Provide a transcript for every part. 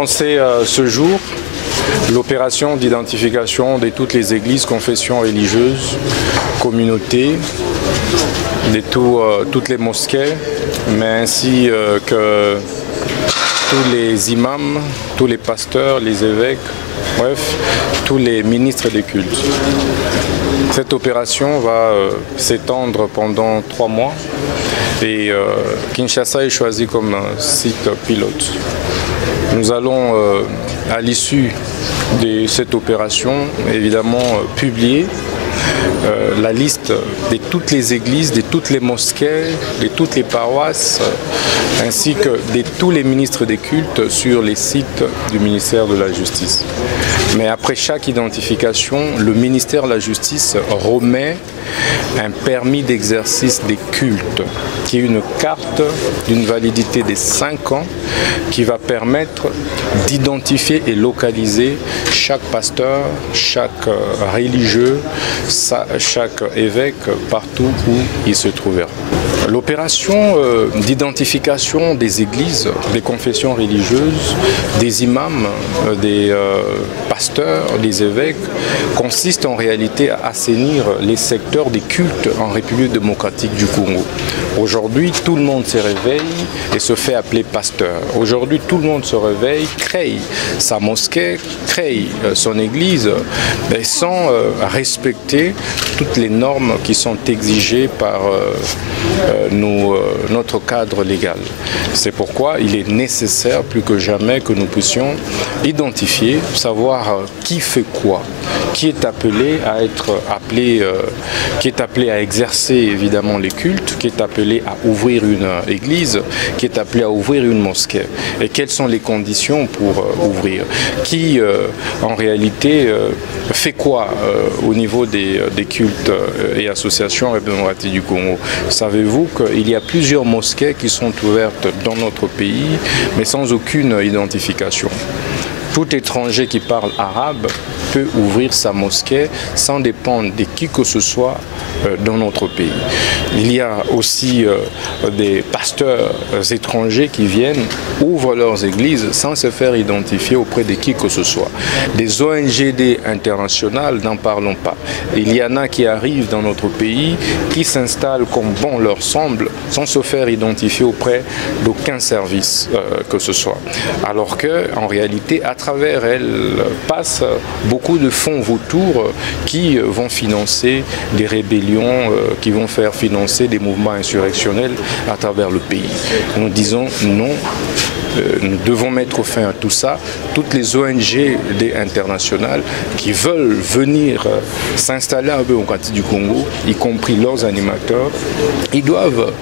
Lancé ce jour l'opération d'identification de toutes les églises, confessions religieuses, communautés, de toutes les mosquées, mais ainsi que tous les imams, tous les pasteurs, les évêques, bref, tous les ministres des cultes. Cette opération va s'étendre pendant 3 mois et Kinshasa est choisi comme site pilote. Nous allons, à l'issue de cette opération, évidemment publier la liste de toutes les églises, de toutes les mosquées, de toutes les paroisses, ainsi que de tous les ministres des cultes sur les sites du ministère de la Justice. Mais après chaque identification, le ministère de la Justice remet un permis d'exercice des cultes, qui est une carte d'une validité de 5 ans qui va permettre d'identifier et localiser chaque pasteur, chaque religieux, chaque évêque partout où il se trouvera. L'opération d'identification des églises, des confessions religieuses, des imams, des pasteurs, des évêques, consiste en réalité à assainir les secteurs des cultes en République démocratique du Congo. Aujourd'hui, tout le monde se réveille et se fait appeler pasteur. Aujourd'hui, tout le monde se réveille, crée sa mosquée, crée son église, sans respecter toutes les normes qui sont exigées par notre cadre légal. C'est pourquoi il est nécessaire plus que jamais que nous puissions identifier, savoir qui fait quoi, qui est appelé à être appelé, qui est appelé à exercer évidemment les cultes, qui est appelé à ouvrir une église, qui est appelé à ouvrir une mosquée, et quelles sont les conditions pour ouvrir, qui en réalité fait quoi au niveau des cultes et associations démocratiques du Congo. Savez-vous qu'il y a plusieurs mosquées qui sont ouvertes dans notre pays, mais sans aucune identification. Tout étranger qui parle arabe peut ouvrir sa mosquée sans dépendre de qui que ce soit dans notre pays. Il y a aussi des pasteurs étrangers qui viennent, ouvrent leurs églises sans se faire identifier auprès de qui que ce soit. Des ONGD internationales, n'en parlons pas. Il y en a qui arrivent dans notre pays, qui s'installent comme bon leur semble, sans se faire identifier auprès d'aucun service que ce soit. Alors qu'en réalité, à travers elles passent beaucoup de fonds vautours qui vont financer des rébellions, qui vont faire financer des mouvements insurrectionnels à travers le pays. Nous disons non. Nous devons mettre fin à tout ça. Toutes les ONG internationales qui veulent venir s'installer un peu au quartier du Congo, y compris leurs animateurs, ils doivent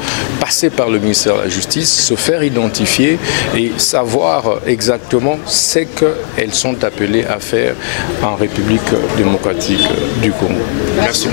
passer par le ministère de la Justice, se faire identifier et savoir exactement ce qu'elles sont appelées à faire en République démocratique du Congo. Merci.